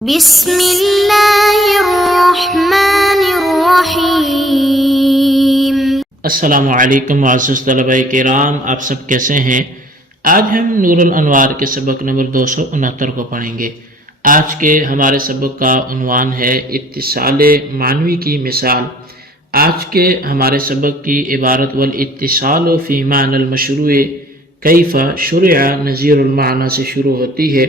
بسم اللہ الرحمن الرحیم۔ السلام علیکم معزز طلبہ کرام، آپ سب کیسے ہیں؟ آج ہم نور الانوار کے سبق نمبر 269 کو پڑھیں گے۔ آج کے ہمارے سبق کا عنوان ہے اتصال معنوی کی مثال۔ آج کے ہمارے سبق کی عبارت والاتصال فی معنی المشروع کیف شرع نظیر المعنی سے شروع ہوتی ہے۔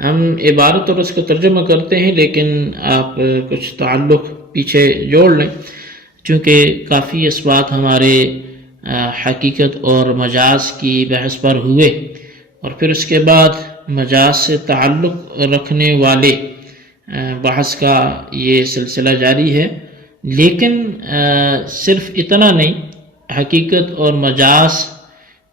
ہم عبارت اور اس کا ترجمہ کرتے ہیں، لیکن آپ کچھ تعلق پیچھے جوڑ لیں، چونکہ کافی اسباق ہمارے حقیقت اور مجاز کی بحث پر ہوئے، اور پھر اس کے بعد مجاز سے تعلق رکھنے والے بحث کا یہ سلسلہ جاری ہے۔ لیکن صرف اتنا نہیں، حقیقت اور مجاز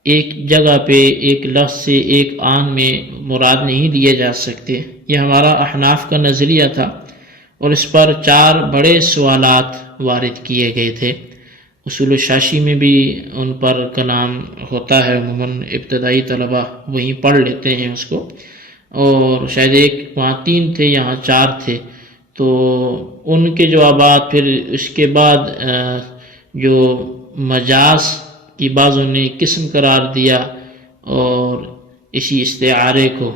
ایک جگہ پہ ایک لفظ سے ایک آن میں مراد نہیں لیے جا سکتے۔ یہ ہمارا احناف کا نظریہ تھا، اور اس پر 4 بڑے سوالات وارد کیے گئے تھے۔ اصول شاشی میں بھی ان پر کلام ہوتا ہے، عموماً ابتدائی طلبہ وہیں پڑھ لیتے ہیں اس کو، اور شاید وہاں 3 تھے، یہاں 4 تھے، تو ان کے جوابات۔ پھر اس کے بعد جو مجاز کی بعضوں نے قسم قرار دیا اور اسی استعارے کو،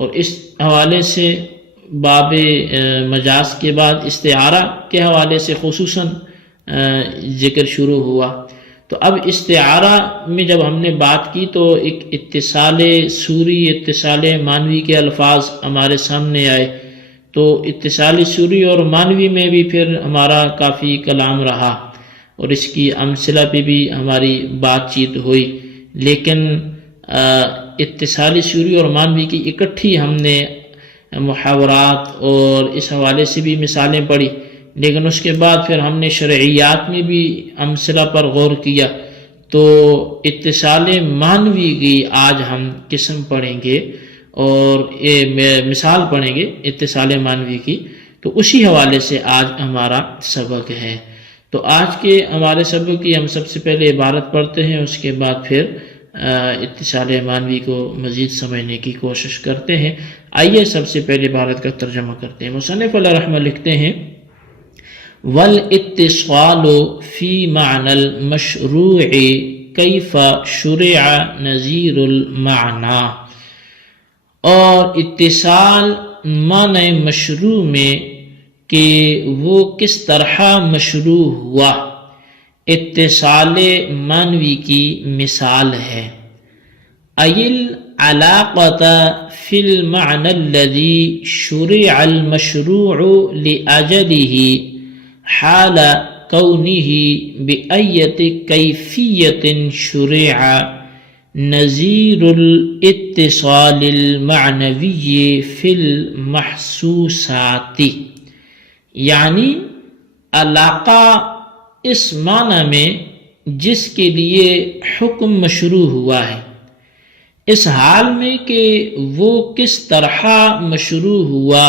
اور اس حوالے سے باب مجاز کے بعد استعارہ کے حوالے سے خصوصاً ذکر شروع ہوا۔ تو اب استعارہ میں جب ہم نے بات کی تو ایک اتصال صوری، اتصال معنوی کے الفاظ ہمارے سامنے آئے، تو اتصال صوری اور معنوی میں بھی پھر ہمارا کافی کلام رہا، اور اس کی امثلہ پہ بھی ہماری بات چیت ہوئی۔ لیکن اتصال صوری اور معنوی کی اکٹھی ہم نے محاورات اور اس حوالے سے بھی مثالیں پڑھی، لیکن اس کے بعد پھر ہم نے شرعیات میں بھی امثلہ پر غور کیا۔ تو اتصال معنوی کی آج ہم قسم پڑھیں گے اور مثال پڑھیں گے اتصال معنوی کی، تو اسی حوالے سے آج ہمارا سبق ہے۔ تو آج کے ہمارے سبق کی ہم سب سے پہلے عبارت پڑھتے ہیں، اس کے بعد پھر اتصال معنوی کو مزید سمجھنے کی کوشش کرتے ہیں۔ آئیے سب سے پہلے عبارت کا ترجمہ کرتے ہیں۔ مصنف علیہ رحمہ لکھتے ہیں: والاتصال فی معنی المشروع کیف شرع نظیر المعنی، اور اتصال معنی مشروع میں کہ وہ کس طرح مشروع ہوا، اتصال معنوی کی مثال ہے۔ ایل علاقۃ فی المعنی الذی شرع المشروع لأجلہ حال کونہ بأیۃ کیفیۃ شرع نظیر الاتصال المعنوی فی المحسوسات، یعنی علاقہ اس معنی میں جس کے لیے حکم مشروع ہوا ہے، اس حال میں کہ وہ کس طرح مشروع ہوا،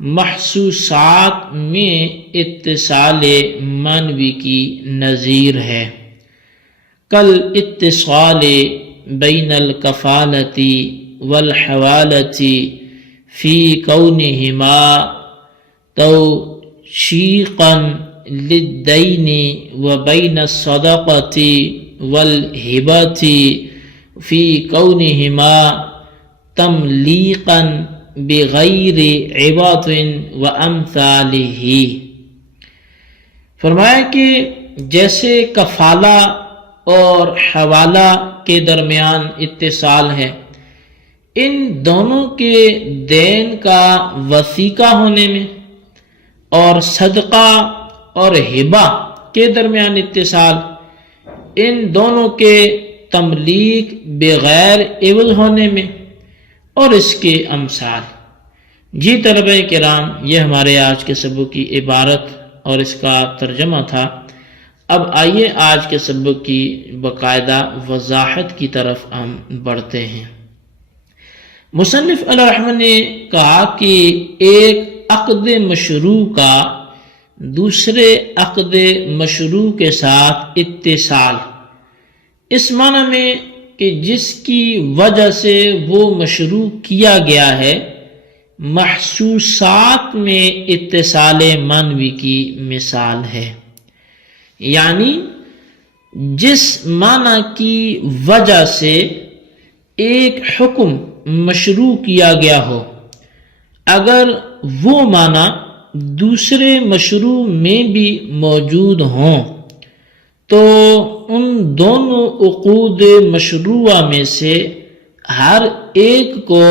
محسوسات میں اتصال معنوی کی نظیر ہے۔ کل اتصال بین الکفالۃ والحوالۃ فی کونہما توثیقا للدین وبین الصدقۃ والہبۃ فی کونہما تملیقا بغیر عوض وامثالہ۔ فرمایا کہ جیسے کفالہ اور حوالہ کے درمیان اتصال ہے، ان دونوں کے دین کا وثیقہ ہونے میں، اور صدقہ اور ہبہ کے درمیان اتصال، ان دونوں کے تملیک بغیر عوض ہونے میں، اور اس کے امثال۔ جی طلبہ کرام، یہ ہمارے آج کے سبق کی عبارت اور اس کا ترجمہ تھا۔ اب آئیے آج کے سبق کی باقاعدہ وضاحت کی طرف ہم بڑھتے ہیں۔ مصنف علیہ رحمہ نے کہا کہ ایک عقد مشروع کا دوسرے عقد مشروع کے ساتھ اتصال، اس معنی میں کہ جس کی وجہ سے وہ مشروع کیا گیا ہے، محسوسات میں اتصال معنوی کی مثال ہے، یعنی جس معنی کی وجہ سے ایک حکم مشروع کیا گیا ہو، اگر وہ معنی دوسرے مشروع میں بھی موجود ہوں تو ان دونوں عقود مشروعہ میں سے ہر ایک کو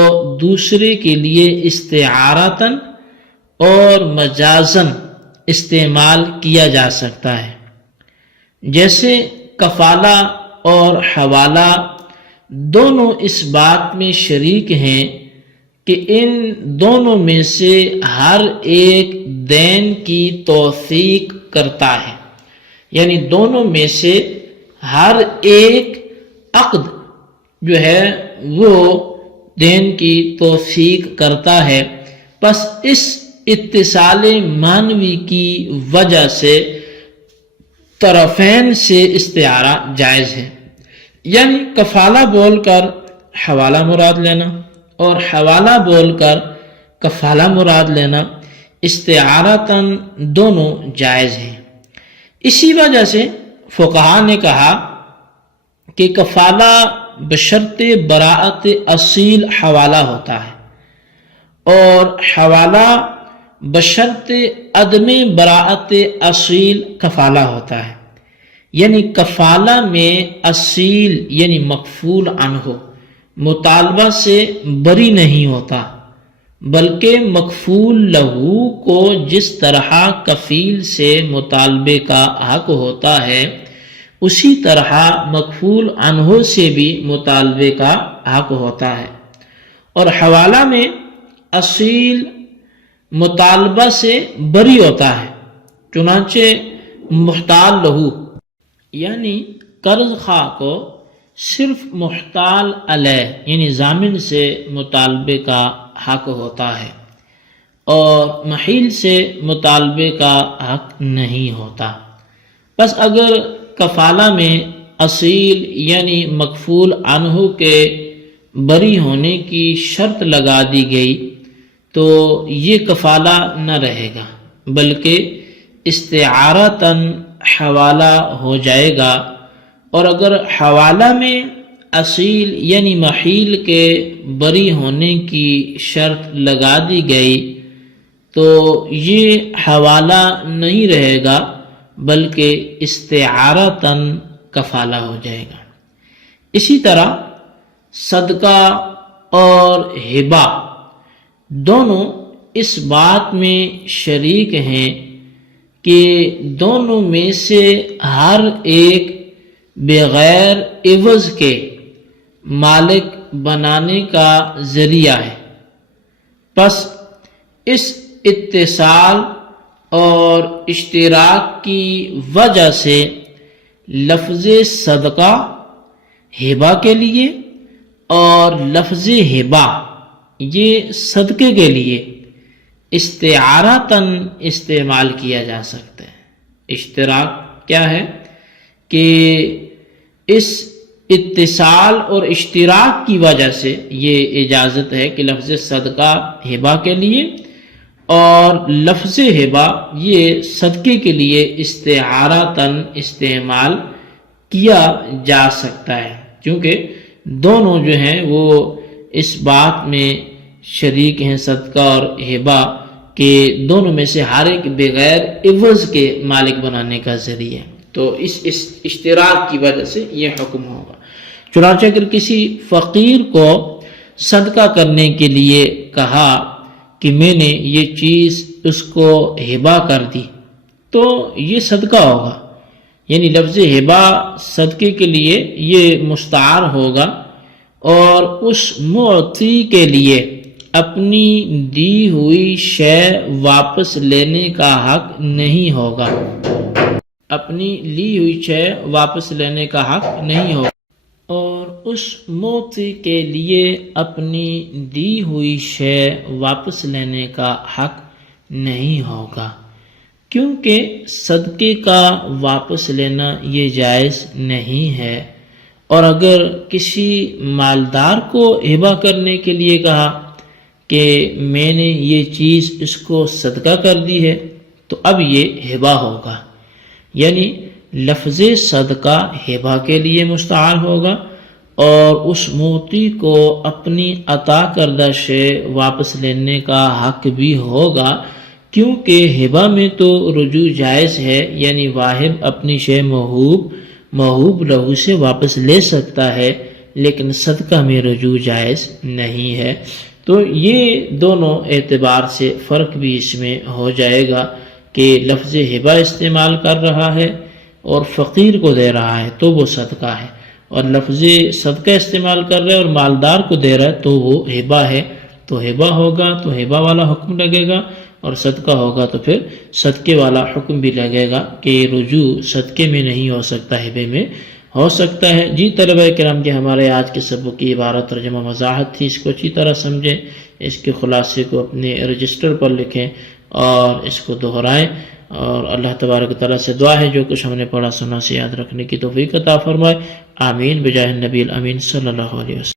دوسرے کے لیے استعارتاً اور مجازاً استعمال کیا جا سکتا ہے۔ جیسے کفالہ اور حوالہ دونوں اس بات میں شریک ہیں کہ ان دونوں میں سے ہر ایک دین کی توثیق کرتا ہے، یعنی دونوں میں سے ہر ایک عقد جو ہے وہ دین کی توثیق کرتا ہے۔ پس اس اتصال معنوی کی وجہ سے طرفین سے استعارہ جائز ہے، یعنی کفالہ بول کر حوالہ مراد لینا اور حوالہ بول کر کفالہ مراد لینا استعارتاً دونوں جائز ہیں۔ اسی وجہ سے فقہا نے کہا کہ کفالہ بشرط براءت اصیل حوالہ ہوتا ہے اور حوالہ بشرط عدم براءت اصیل کفالہ ہوتا ہے، یعنی کفالہ میں اصیل یعنی مکفول عنہ مطالبہ سے بری نہیں ہوتا، بلکہ مکفول لہو کو جس طرح کفیل سے مطالبے کا حق ہوتا ہے اسی طرح مکفول عنہ سے بھی مطالبے کا حق ہوتا ہے۔ اور حوالہ میں اصیل مطالبہ سے بری ہوتا ہے، چنانچہ محتال لہو یعنی قرض خواہ کو صرف محتال علیہ یعنی ضامن سے مطالبے کا حق ہوتا ہے اور محیل سے مطالبے کا حق نہیں ہوتا۔ بس اگر کفالہ میں اصیل یعنی مکفول عنہ کے بری ہونے کی شرط لگا دی گئی تو یہ کفالہ نہ رہے گا بلکہ استعارتاً حوالہ ہو جائے گا، اور اگر حوالہ میں اصیل یعنی محیل کے بری ہونے کی شرط لگا دی گئی تو یہ حوالہ نہیں رہے گا بلکہ استعارتاً کفالہ ہو جائے گا۔ اسی طرح صدقہ اور ہبہ دونوں اس بات میں شریک ہیں کہ دونوں میں سے ہر ایک بغیر عوض کے مالک بنانے کا ذریعہ ہے۔ پس اس اتصال اور اشتراک کی وجہ سے لفظ صدقہ ہبہ کے لیے اور لفظ ہبہ یہ صدقے کے لیے استعارتاً استعمال کیا جا سکتا ہے۔ اشتراک کیا ہے کہ اس اتصال اور اشتراک کی وجہ سے یہ اجازت ہے کہ لفظ صدقہ ہبہ کے لیے اور لفظ ہبہ یہ صدقے کے لیے استعارتاً استعمال کیا جا سکتا ہے، کیونکہ دونوں جو ہیں وہ اس بات میں شریک ہیں صدقہ اور ہبہ کہ دونوں میں سے ہر ایک بغیر عوض کے مالک بنانے کا ذریعہ ہے، تو اس اشتراک کی وجہ سے یہ حکم ہوگا۔ چنانچہ اگر کسی فقیر کو صدقہ کرنے کے لیے کہا کہ میں نے یہ چیز اس کو ہبہ کر دی تو یہ صدقہ ہوگا، یعنی لفظ ہبہ صدقے کے لیے یہ مستعار ہوگا اور اس معطی کے لیے اپنی دی ہوئی شے واپس لینے کا حق نہیں ہوگا، اپنی لی ہوئی شے واپس لینے کا حق نہیں ہوگا، اور اس معطی کے لیے اپنی دی ہوئی شے واپس لینے کا حق نہیں ہوگا، کیونکہ صدقے کا واپس لینا یہ جائز نہیں ہے۔ اور اگر کسی مالدار کو ہبہ کرنے کے لیے کہا کہ میں نے یہ چیز اس کو صدقہ کر دی ہے تو اب یہ ہبہ ہوگا، یعنی لفظ صدقہ ہبہ کے لیے مستعار ہوگا، اور اس موتی کو اپنی عطا کردہ شے واپس لینے کا حق بھی ہوگا، کیونکہ ہبہ میں تو رجوع جائز ہے، یعنی واہب اپنی شے موہوب لہو سے واپس لے سکتا ہے، لیکن صدقہ میں رجوع جائز نہیں ہے۔ تو یہ دونوں اعتبار سے فرق بھی اس میں ہو جائے گا کہ لفظ ہبہ استعمال کر رہا ہے اور فقیر کو دے رہا ہے تو وہ صدقہ ہے، اور لفظ صدقہ استعمال کر رہا ہے اور مالدار کو دے رہا ہے تو وہ ہبہ ہے، تو ہبہ ہوگا تو ہبہ والا حکم لگے گا، اور صدقہ ہوگا تو پھر صدقے والا حکم بھی لگے گا کہ رجوع صدقے میں نہیں ہو سکتا، ہبے میں ہو سکتا ہے۔ جی طلبہ کرام، کہ ہمارے آج کے سبق کی عبارت ترجمہ وضاحت تھی، اس کو اچھی طرح سمجھیں، اس کے خلاصے کو اپنے رجسٹر پر لکھیں اور اس کو دہرائیں، اور اللہ تبارک تعالیٰ سے دعا ہے جو کچھ ہم نے پڑھا سنا سے یاد رکھنے کی توفیق عطا فرمائے۔ آمین بجاہ النبی الامین صلی اللہ علیہ وسلم۔